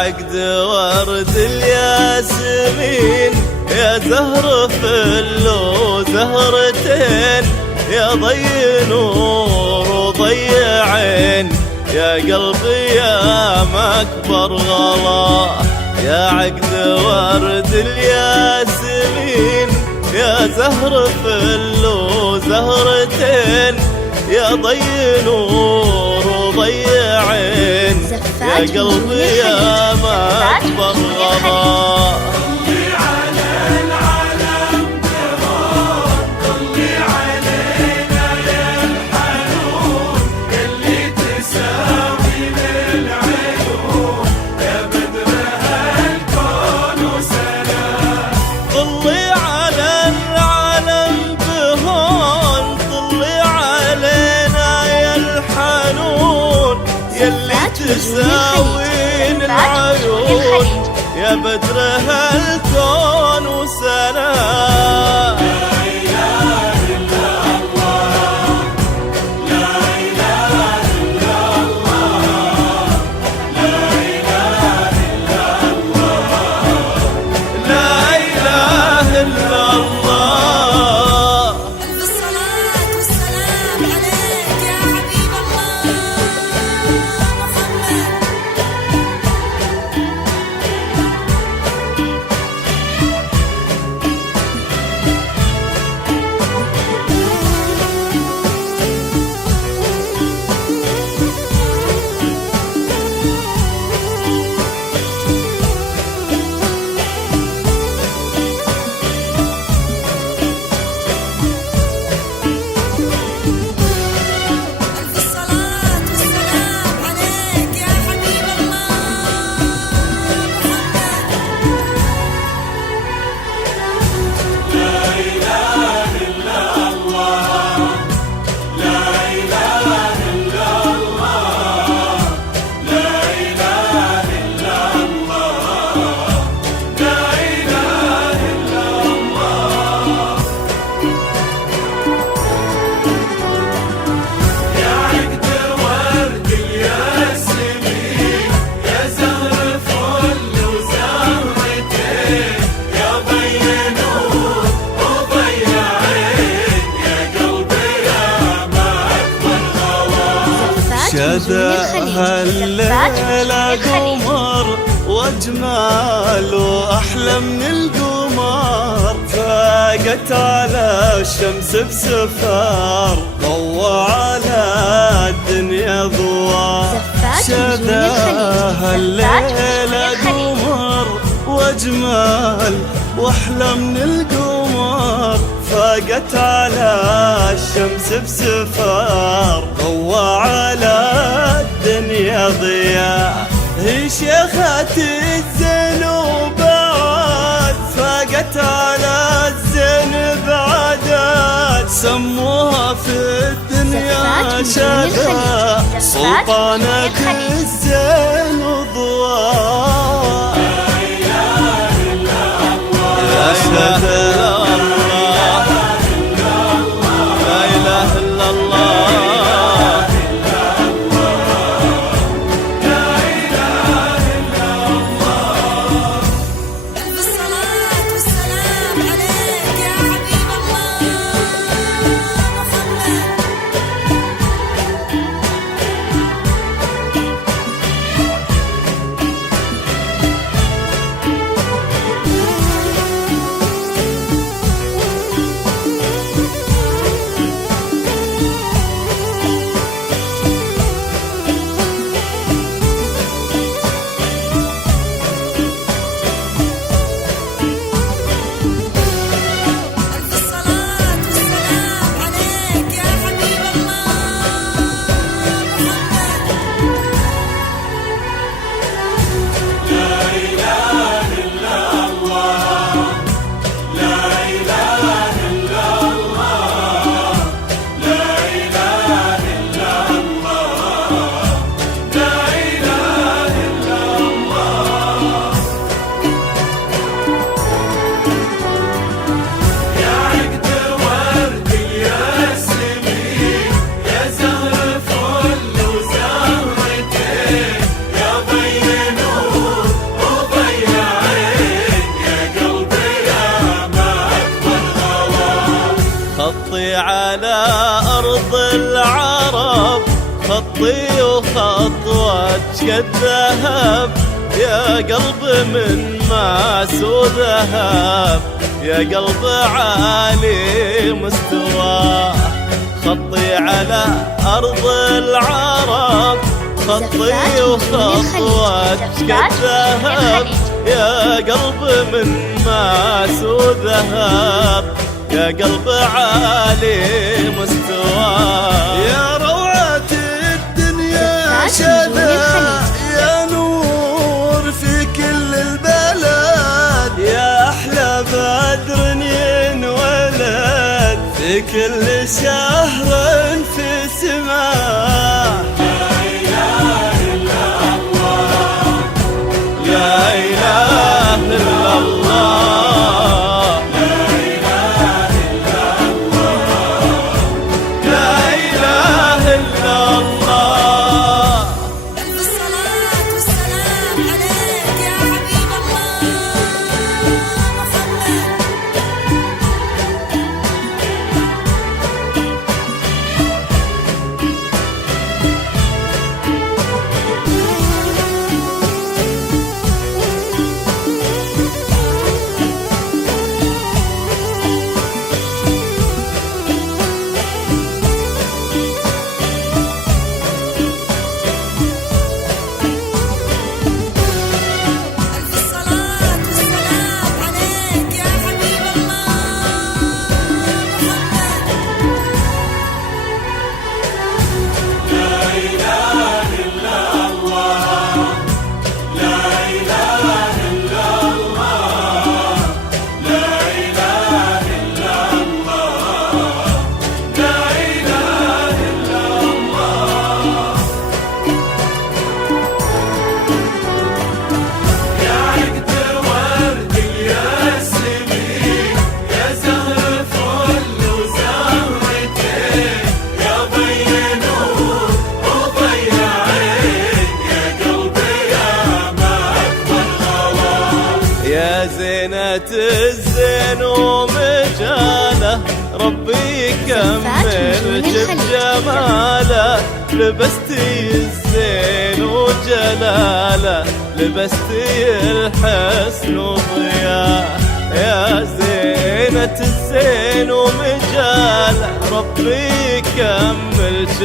عقد ورد الياسمين يا زهر فل وزهرتين يا ضي نور وضي عين يا قلبي يا مكبر غلا. يا عقد ورد الياسمين يا زهر فل وزهرتين يا ضي نور وضي عين يا قلبي يا مكبر غلا. طلي على العالم كرام، طلي علينا يا الحنون اللي تساوي للعيون يا بدر هالكون وسلام. طلي على العالم بهون، طلي علينا يا الحنون يلي تساوين العيون يا بدر هالكون وسلام. لا إله إلا الله، لا إله إلا الله، لا إله إلا الله، لا إله إلا الله. ألف الصلاة والسلام عليك يا حبيب الله محمد. ألف الصلاة والسلام عليك يا حبيب الله محمد. لا إله إلا الله، لا إله إلا الله، لا إله إلا الله، لا إله إلا الله. يا عقد ورد الياسمين يا زهر فل وزهرتين يا ضي نور وضي عين يا قلبي يا مكبر غلا. شذاها الليلة قمر واجمال واحلى من القمر فاقت على الشمس بسفار ضوى على الدنيا ضوى. شذاها الليلة قمر واجمال واحلى من القمر فاقت على الشمس بسفار ضوى على الدنيا ضياء. هي شيخة الزين وبعد فاقت على الزين بعدد سموها في الدنيا شذا سلطانة الزين وضوى. خطي وخطوتك الذهب، يا قلب من ماس وذهب، يا قلب عالي مستواه. خطي على أرض العرب، خطي وخطوتك الذهب، يا قلب من ماس وذهب، يا قلب عالي مستواه. يا روعة الدنيا شذا، يا نور في كل البلد، يا أحلى بدر ينولد في كل شهر في سماه. لا إله إلا الله، لا إله إلا الله، لا إله إلا الله، لا إله إلا الله. ألف الصلاة والسلام عليك يا حبيب الله محمد. ألف الصلاة والسلام عليك يا حبيب الله محمد. لا إله إلا الله، لا إله إلا الله، لا إله إلا الله، لا إله إلا الله. يا عقد ورد الياسمين، يا زهر فل وزهرتين، يا ضي نور وضي عين، يا قلبي يا ما أكبر غوام. يا زينة الزين ومجاله، ربي يكملك بجماله. لبستي الزين وجلاله، لبستي الحسن وضياه. يا زينة الزين ومجاله، ربي يكملك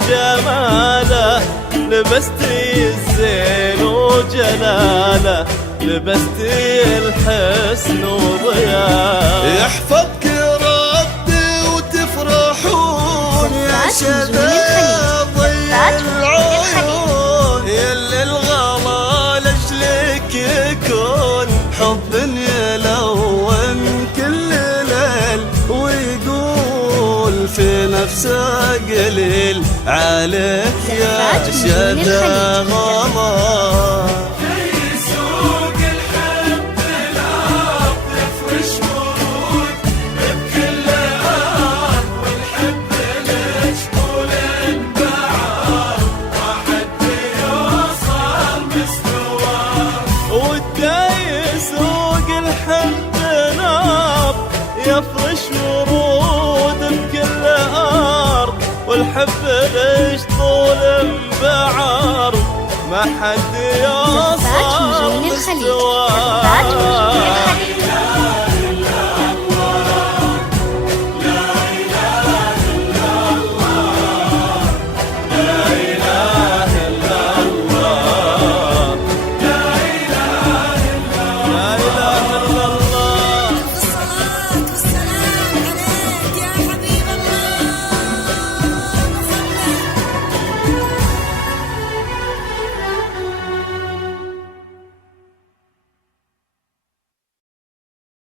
بجماله. لبستي الزين وجلاله، لبستي الحسن وضياه. يحفظك ربي وتفرحون يا شباب ضي العيون، يلي الغلا لاجلك يكون حب يلون كل ليل، ويقول في نفسه قليل عليك يا شذا غلا. في سوق الحب الأرض يفرش ورود بكل أرض، والحب مشغول بعض، ما حد يوصل مستواه. والداي سوق الحب نار، يفرش ورود بكل أرض، والحب ليش طول بعرض، ما حد يوصل مستواه.